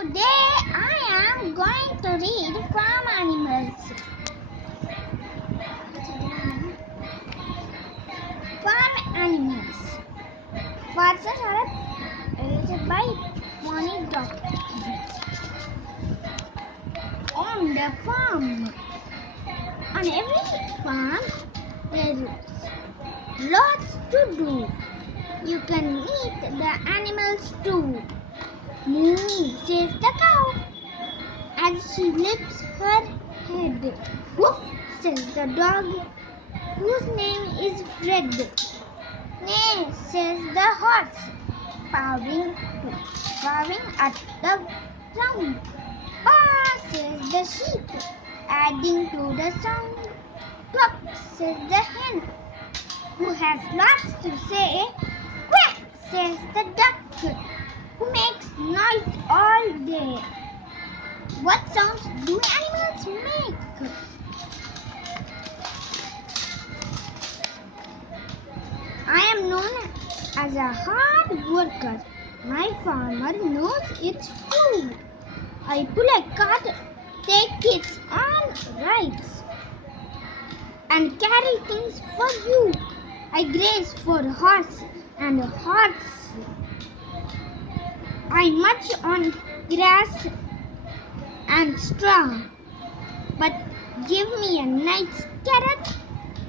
Today I am going to read Farm Animals. Farm Animals. Farces are raised by Bonnie Dawkins. On the farm. On every farm there is lots to do. You can meet the animals too. Moo, says the cow, as she lifts her head. Woof, says the dog, whose name is Fred. Neigh, says the horse, pawing at the ground. Baa, says the sheep, adding to the sound. Cluck, says the hen, who has lots to say. Quack, says the duck, who makes noise all day. What sounds do animals make? I am known as a hard worker. My farmer knows it too. I pull a cart, take kids on rides, and carry things for you. I graze for horse and horse. I munch on grass and straw. But give me a nice carrot,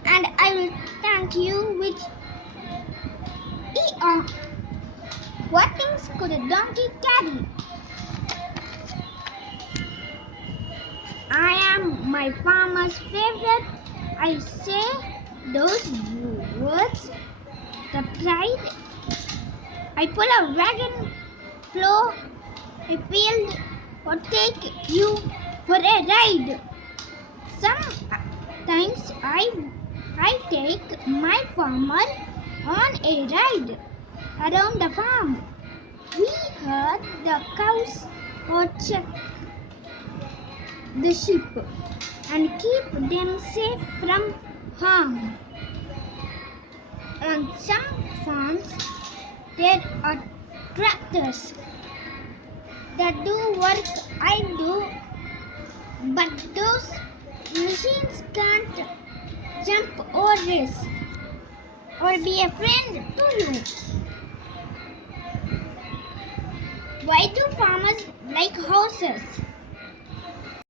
and I will thank you with eon. What things could a donkey carry? I am my farmer's favorite. I say those words, the pride. I pull a wagon, plow a field, or take you for a ride. Sometimes I take my farmer on a ride around the farm. We herd the cows or check the sheep and keep them safe from harm. On some farms there are tractors that do work I do, but those machines can't jump or race or be a friend to you. Why do farmers like horses?